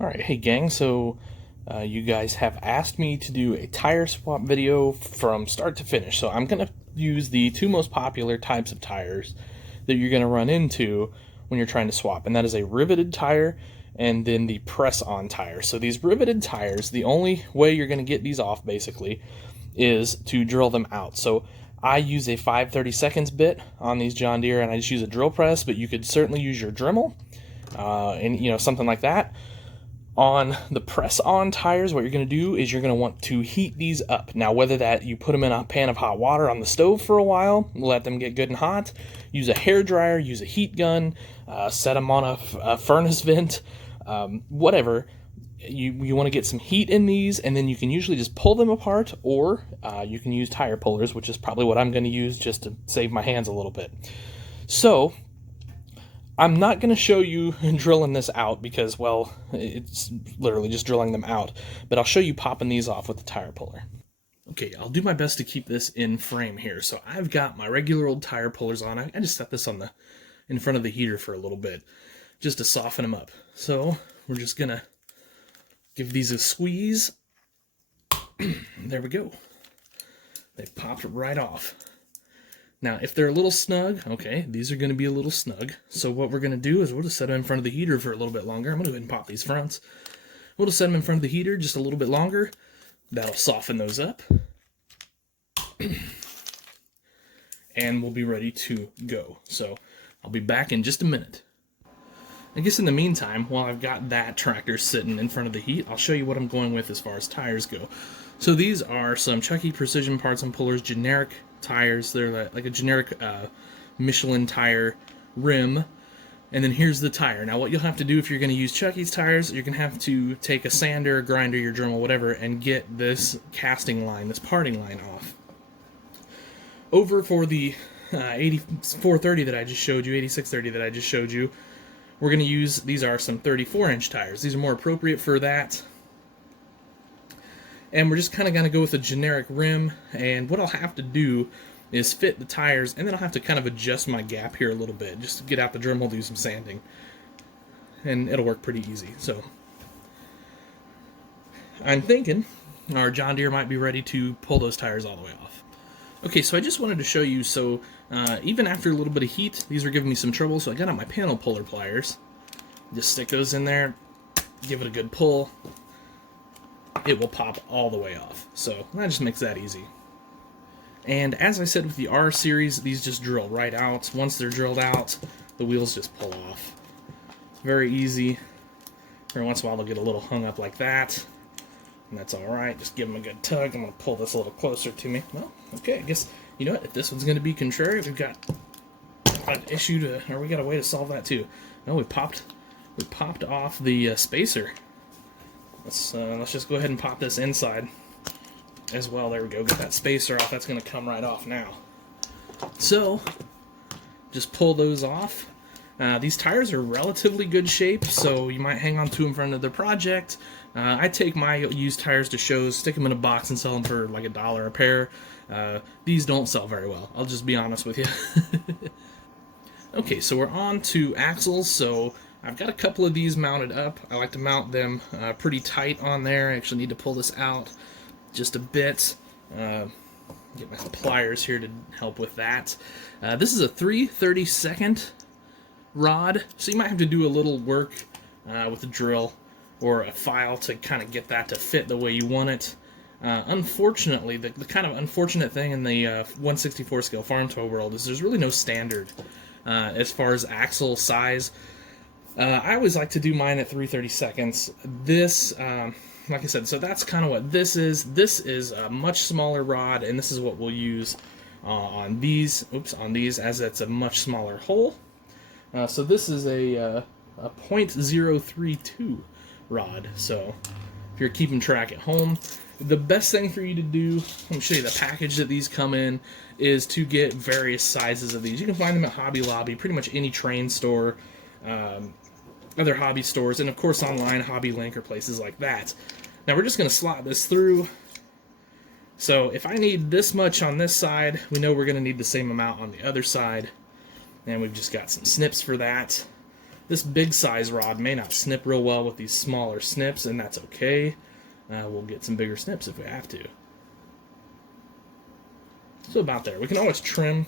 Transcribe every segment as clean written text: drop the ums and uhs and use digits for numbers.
Alright, hey gang, so you guys have asked me to do a tire swap video from start to finish. So I'm going to use the two most popular types of tires that you're going to run into when you're trying to swap, and that is a riveted tire and then the press-on tire. So these riveted tires, the only way you're going to get these off basically is to drill them out. So I use a 5/32 bit on these John Deere, and I just use a drill press, but you could certainly use your Dremel and something like that. On the press-on tires, what you're going to do is you're going to want to heat these up. Now, whether that you put them in a pan of hot water on the stove for a while, let them get good and hot, use a hair dryer, use a heat gun, set them on a furnace vent, whatever. You want to get some heat in these, and then you can usually just pull them apart, or you can use tire pullers, which is probably what I'm going to use just to save my hands a little bit. So I'm not going to show you drilling this out because, well, it's literally just drilling them out, but I'll show you popping these off with the tire puller. Okay, I'll do my best to keep this in frame here. So I've got my regular old tire pullers on. I just set this on in front of the heater for a little bit just to soften them up. So we're just going to give these a squeeze. There we go. They popped right off. Now, if they're a little snug, okay, these are going to be a little snug. So what we're going to do is we'll just set them in front of the heater for a little bit longer. I'm going to go ahead and pop these fronts. We'll just set them in front of the heater just a little bit longer. That'll soften those up. And we'll be ready to go. So I'll be back in just a minute. I guess in the meantime, while I've got that tractor sitting in front of the heat, I'll show you what I'm going with as far as tires go. So these are some Chucky Precision Parts and Pullers generic tires. They're like a generic Michelin tire rim. And then here's the tire. Now what you'll have to do if you're going to use Chucky's tires, you're going to have to take a sander, grinder, your Dremel, whatever, and get this casting line, this parting line off. Over for the 8430 that I just showed you, 8630 that I just showed you, we're going to use, these are some 34-inch tires. These are more appropriate for that. And we're just kind of going to go with a generic rim, and what I'll have to do is fit the tires, and then I'll have to kind of adjust my gap here a little bit, just to get out the Dremel, do some sanding, and it'll work pretty easy. So I'm thinking our John Deere might be ready to pull those tires all the way off. Okay, so I just wanted to show you, so even after a little bit of heat, these were giving me some trouble, so I got out my panel puller pliers, just stick those in there, give it a good pull. It will pop all the way off. So that just makes that easy. And as I said with the R series, these just drill right out. Once they're drilled out, the wheels just pull off. Very easy. Every once in a while they'll get a little hung up like that, and that's alright. Just give them a good tug. I'm going to pull this a little closer to me. Well, okay, I guess, you know what, if this one's going to be contrary, we've got an issue to, or we got a way to solve that too. No, we popped off the spacer. Let's just go ahead and pop this inside as well. There we go. Get that spacer off. That's going to come right off now. So, just pull those off. These tires are relatively good shape, so you might hang on to them for another project. I take my used tires to shows, stick them in a box, and sell them for like $1 a pair. These don't sell very well. I'll just be honest with you. Okay, so we're on to axles. So I've got a couple of these mounted up. I like to mount them pretty tight on there. I actually need to pull this out just a bit. Get my pliers here to help with that. This is a 3/32 rod, so you might have to do a little work with a drill or a file to kind of get that to fit the way you want it. Unfortunately, the kind of unfortunate thing in the 1/64 scale farm tow world is there's really no standard as far as axle size. I always like to do mine at 3/32. This, like I said, so that's kind of what this is. This is a much smaller rod, and this is what we'll use on these. On these, as it's a much smaller hole. So this is a .032 rod. So if you're keeping track at home, the best thing for you to do, let me show you the package that these come in, is to get various sizes of these. You can find them at Hobby Lobby, pretty much any train store, other hobby stores, and of course online, Hobby Link, or places like that. Now we're just going to slot this through. So if I need this much on this side, we know we're going to need the same amount on the other side. And we've just got some snips for that. This big size rod may not snip real well with these smaller snips, and that's okay. We'll get some bigger snips if we have to. So about there. We can always trim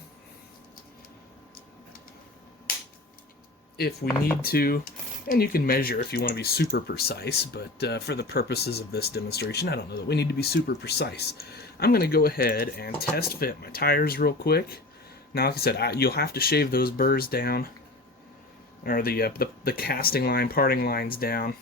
if we need to, and you can measure if you want to be super precise, but for the purposes of this demonstration, I don't know that we need to be super precise. I'm going to go ahead and test fit my tires real quick. Now, like I said, you'll have to shave those burrs down, or the casting line, parting lines down,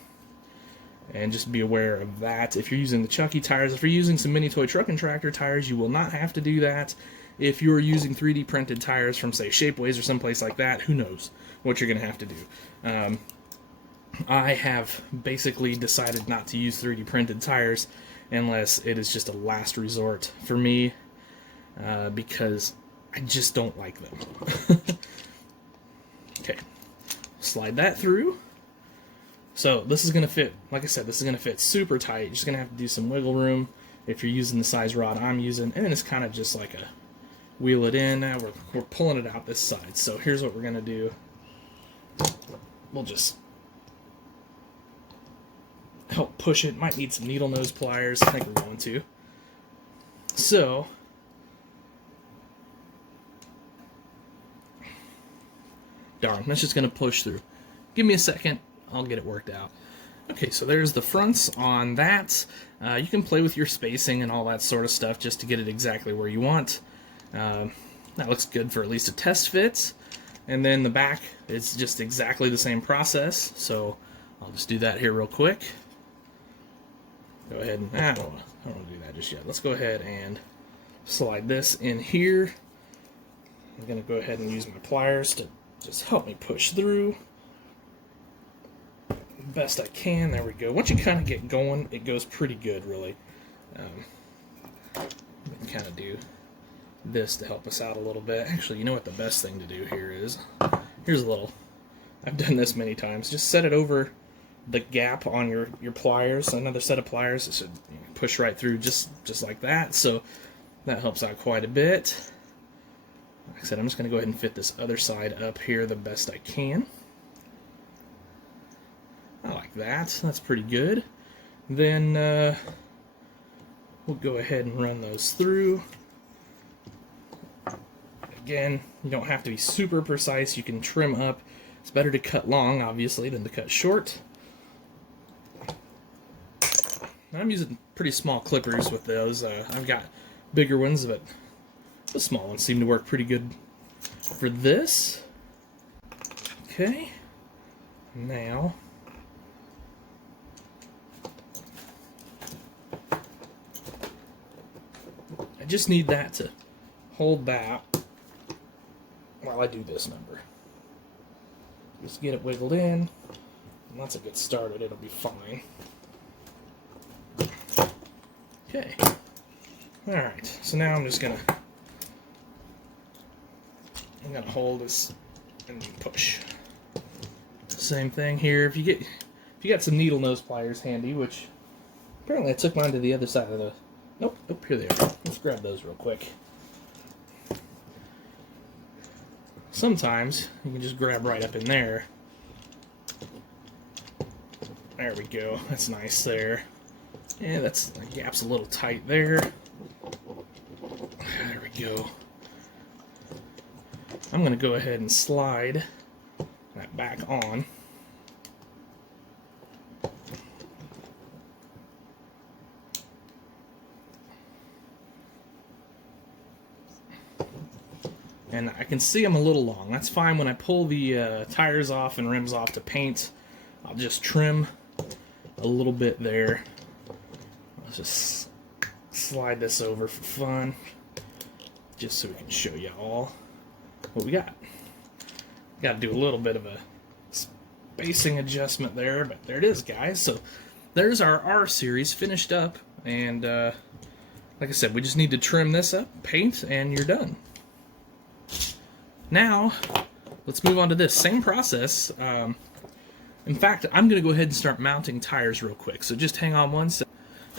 and just be aware of that. If you're using the chunky tires, if you're using some mini toy truck and tractor tires, you will not have to do that. If you're using 3D printed tires from, say, Shapeways or someplace like that, who knows what you're going to have to do. I have basically decided not to use 3D printed tires unless it is just a last resort for me, because I just don't like them. Okay, slide that through. So this is going to fit, like I said, this is going to fit super tight. You're just going to have to do some wiggle room if you're using the size rod I'm using, and then it's kind of just like a wheel it in. Now we're pulling it out this side. So here's what we're going to do. We'll just help push it. Might need some needle nose pliers. I think we're going to. So darn, that's just going to push through. Give me a second. I'll get it worked out. Okay, so there's the fronts on that. You can play with your spacing and all that sort of stuff just to get it exactly where you want. That looks good for at least a test fit. And then the back, it's just exactly the same process. So I'll just do that here real quick. Go ahead and, I don't want to do that just yet. Let's go ahead and slide this in here. I'm going to go ahead and use my pliers to just help me push through best I can. There we go. Once you kind of get going, it goes pretty good, really. Kind of do this to help us out a little bit. Actually, you know what the best thing to do here is? Here's a little, I've done this many times. Just set it over the gap on your pliers, another set of pliers. It should push right through just like that. So that helps out quite a bit. Like I said, I'm just going to go ahead and fit this other side up here the best I can. I like that. That's pretty good. Then we'll go ahead and run those through. Again, you don't have to be super precise. You can trim up. It's better to cut long, obviously, than to cut short. I'm using pretty small clippers with those. I've got bigger ones, but the small ones seem to work pretty good for this. Okay. Now, I just need that to hold that while I do this number. Just get it wiggled in, and once it gets started, it'll be fine. Okay. Alright, so now I'm gonna hold this and push. Same thing here. If you got some needle nose pliers handy, which apparently I took mine to the other side of the, nope, here they are. Let's grab those real quick. Sometimes you can just grab right up in there. There we go. That's nice there. Yeah, the gap's a little tight there. There we go. I'm going to go ahead and slide that back on. And I can see I'm a little long. That's fine. When I pull the tires off and rims off to paint, I'll just trim a little bit there. Let's just slide this over for fun, just so we can show you all what we got. Got to do a little bit of a spacing adjustment there, but there it is, guys. So there's our R series finished up, and like I said, we just need to trim this up, paint, and you're done. Now, let's move on to this same process. In fact, I'm going to go ahead and start mounting tires real quick, so just hang on one second.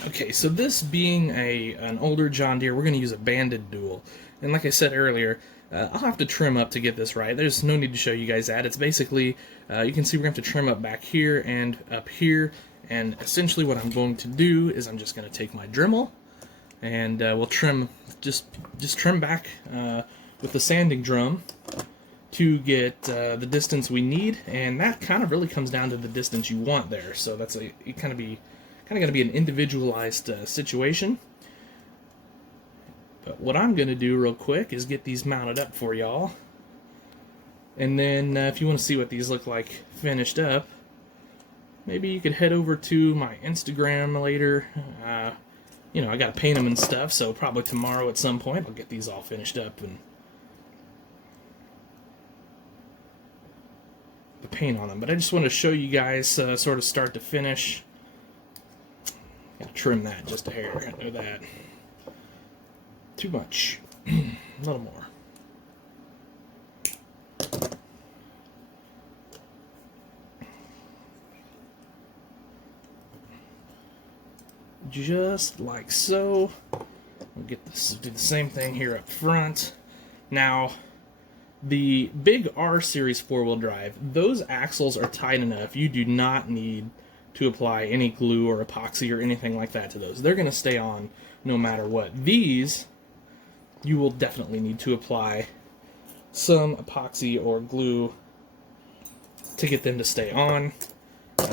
Okay, so this being an older John Deere, we're going to use a banded dual. And like I said earlier, I'll have to trim up to get this right. There's no need to show you guys that. It's basically, you can see we're going to have to trim up back here and up here. And essentially what I'm going to do is I'm just going to take my Dremel and we'll trim, just trim back with the sanding drum to get the distance we need. And that kind of really comes down to the distance you want there. So that's it kind of going to be an individualized situation. But what I'm going to do real quick is get these mounted up for y'all. And then if you want to see what these look like finished up, maybe you could head over to my Instagram later. You know, I got to paint them and stuff, so probably tomorrow at some point I'll get these all finished up and the paint on them. But I just want to show you guys sort of start to finish. Gotta trim that just a hair. I know that. Too much. A little more. Just like so. We'll get this, do the same thing here up front. Now, the big R series four-wheel drive, those axles are tight enough. You do not need to apply any glue or epoxy or anything like that to those. They're going to stay on no matter what. These, you will definitely need to apply some epoxy or glue to get them to stay on.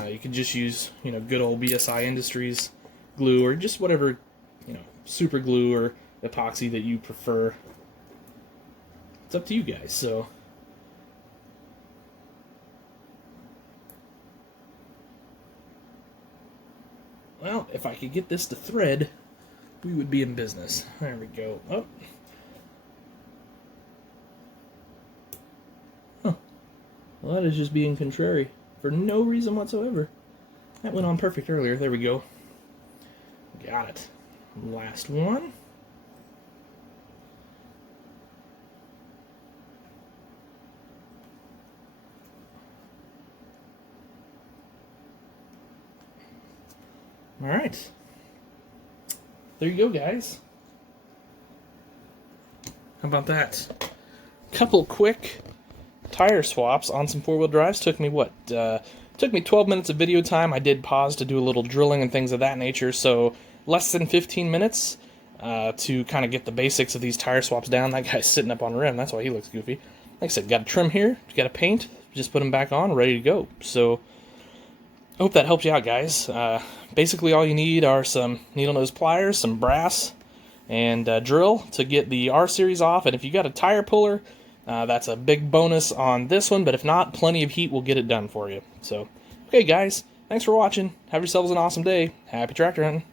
You can just use, you know, good old BSI Industries glue or just whatever, you know, super glue or epoxy that you prefer. It's up to you guys. So well, if I could get this to thread, we would be in business. There we go. Oh. Huh. Well, that is just being contrary for no reason whatsoever. That went on perfect earlier. There we go. Got it. Last one. All right. There you go, guys. How about that? Couple quick tire swaps on some four-wheel drives. Took me what? Took me 12 minutes of video time. I did pause to do a little drilling and things of that nature, so less than 15 minutes to kind of get the basics of these tire swaps down. That guy's sitting up on rim. That's why he looks goofy. Like I said, got a trim here, got a paint, just put them back on, ready to go. So I hope that helps you out, guys. Basically all you need are some needle nose pliers, some brass, and a drill to get the R series off. And if you got a tire puller, that's a big bonus on this one, but if not, plenty of heat will get it done for you. So, okay guys, thanks for watching. Have yourselves an awesome day. Happy tractor hunting.